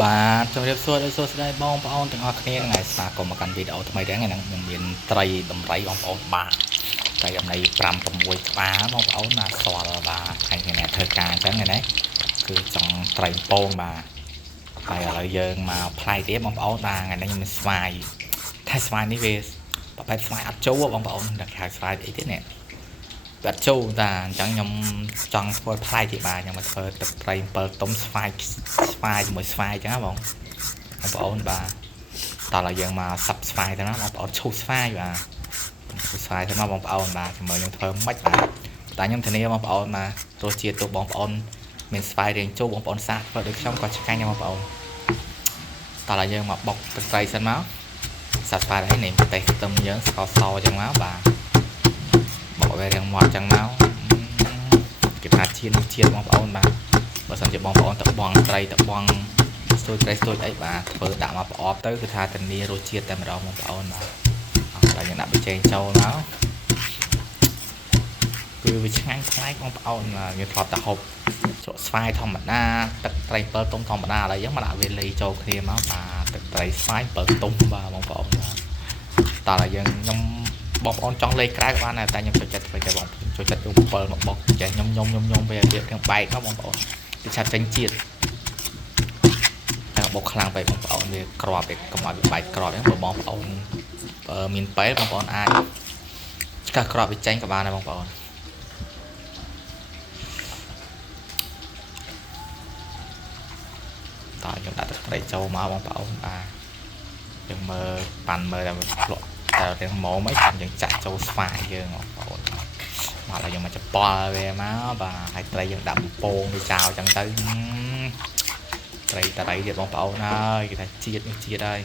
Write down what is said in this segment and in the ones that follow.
បាទជំរាបសួរដល់សួស្តីបងប្អូនទាំងអស់គ្នាថ្ងៃស្វាគមន៍មកកាន់វីដេអូថ្មីទៀតហ្នឹងខ្ញុំមានត្រីដំរីបងប្អូនបាទត្រីដំរី5 6ក្បាលបងប្អូនណាសល់បាទថ្ងៃនេះអ្នកធ្វើការអញ្ចឹងណាគឺចង់ត្រីពងបាទហើយឥឡូវយើងមកផ្លាយទៀតបងប្អូនបាទថ្ងៃនេះខ្ញុំមានស្វាយតែស្វាយនេះវាប្រភេទស្វាយអត់ចូលបងប្អូនតែគេហៅស្វាយអីទៀតនេះបាត់ចូលតាអញ្ចឹងខ្ញុំចង់ធ្វើផ្លែទៀតបាទខ្ញុំមកធ្វើទឹកត្រី7ទុំស្វាយជាមួយស្វាយអញ្ចឹងណាបងប្អូនបាទតោះឡើយយើងមកសាប់ស្វាយទៅណាបងប្អូនឈូសស្វាយបាទឈូសស្វាយទៅណាបងប្អូនបាទជាមួយខ្ញុំធ្វើមិនបាទតែខ្ញុំធានាបងប្អូនបាទរសជាតិទៅបងប្អូនមានស្វាយរៀងជោបងប្អូនសាកធ្វើដូចខ្ញុំក៏ឆ្ងាញ់ដែរបងប្អូនតោះឡើយយើងមកបុកទឹកត្រីសិនមកសាប់ស្វាយហើយនេះប្រទេសខ្ទឹមយើងស្ករសអញ្ចឹងមកបាទបុកឲ្យរៀងមាត់អញ្ចឹងមកគេថាជាតិបងប្អូនបាទបើសិនជាបងប្អូនទៅបងត្រីទៅបងស្ទួយត្រីស្ទួយអីបាទធ្វើដាក់មកប្រអប់ទៅគឺថាធានារសជាតិតែម្ដងបងប្អូនបាទហើយយើងដាក់ប៊ីចេងចូលមកគឺវាឆ្ងាញ់ប្លែកបងប្អូនយើងធ្លាប់តែហូបជក់ស្វាយធម្មតាទឹកត្រី7ទុំធម្មតាឥឡូវយើងមកដាក់វាលីចូលគ្នាមកបាទទឹកត្រីស្វាយ7ទុំបាទបងប្អូនបាទតើយើងខ្ញុំបងប្អូនចង់លេខក្រៅបានតែខ្ញុំចូលចិត្តធ្វើតែបងចូលចិត្តយក7មកបុកចេះខ្ញុំវារៀបទាំងបែកមកបងប្អូនវាឆាប់ចេញជាតិតែបុកខ្លាំងពេកបងប្អូនវាក្របវាកុំឲ្យវាបែកក្របអញ្ចឹងបងប្អូនមានពេលបងប្អូនអាចឆ្កាស់ក្របវាចេញក៏បានដែរបងប្អូនតើខ្ញុំដាក់ទឹកត្រីចូលមកបងប្អូនបាទយើងមើលប៉ាន់មើលតែវាភ្លក់តែទាំងម៉ោមិនចាំយើងចាក់ចូលស្វាយយើងបងប្អូនបាទហើយយើងមកច្បល់វាមកបាទហើយត្រីយើងដាក់ពងវាចោលអញ្ចឹងទៅត្រីទៀតបងប្អូនហើយគេថាជាតិនេះជាតិហើយ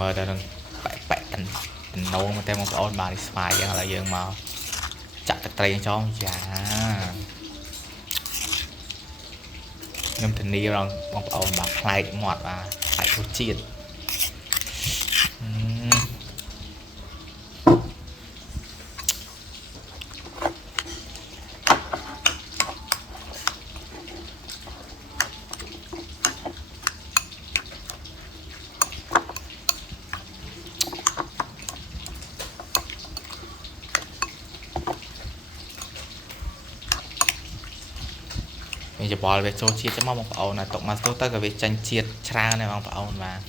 មើលទៅនឹងបែកតំណងមកតែបងប្អូនបាទស្វាយយ៉ាងឥឡូវយើងមកចាក់ទឹកត្រីចូលយ៉ាខ្ញុំធានាបងប្អូនបាទផ្លែកមាត់បាទផ្លែករសជាតិវាច្បល់វាចូលជាតិចឹងមកបងប្អូនណាຕົកមកស្ទុះទៅក៏វាចាញ់ជាតិច្រើនដែរបងប្អូនបាទ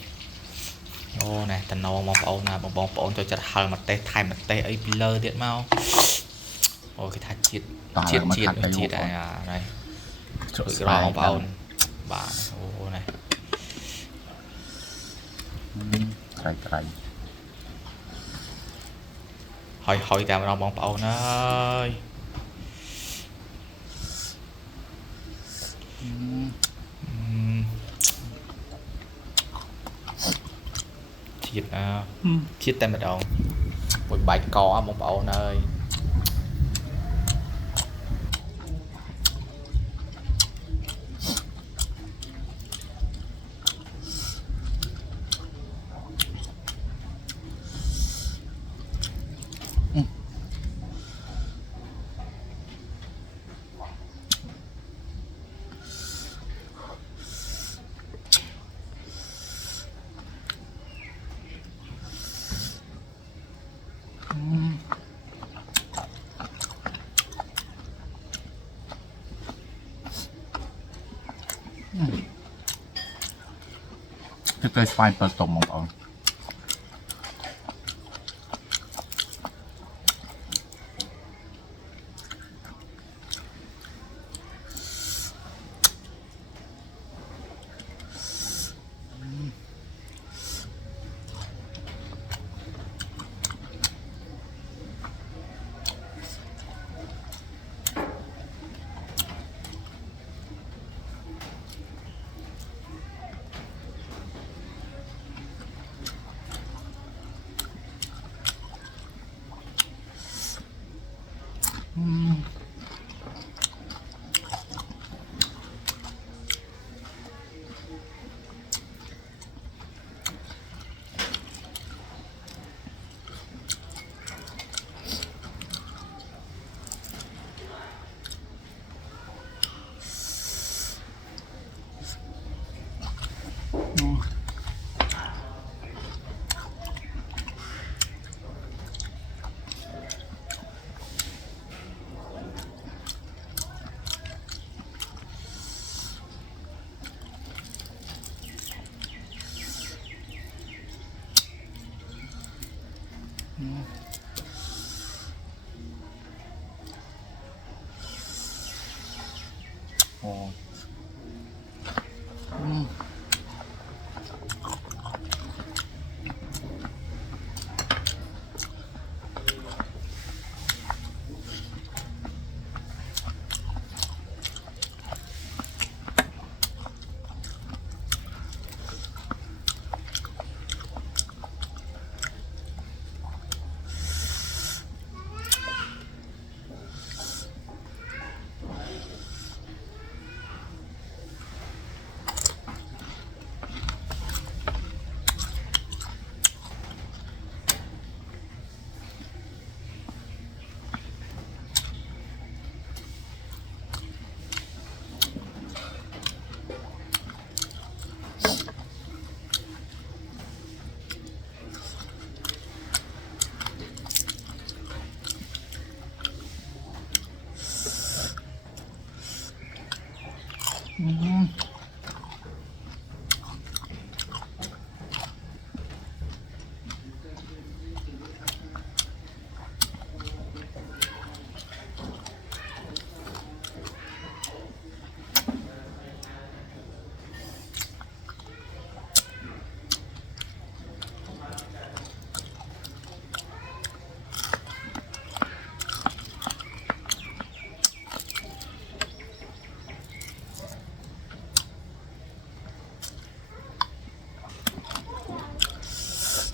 អូណែតំណងបងប្អូនណាបងប្អូនចូលចិត្តហឹលម្ទេសថែមម្ទេសអីពីលើទៀតមកអូគេថាជាតិហើយជួយក្របងប្អូនបាទអូណែត្រីហើយតែម្ដងបងប្អូនអើយជាតិតែម្ដងមួយបាយកបងប្អូនអើយទឹកត្រីស្វាយ7ទុំបងប្អូន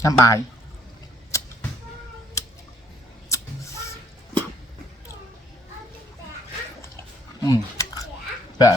ចាំបាយបែ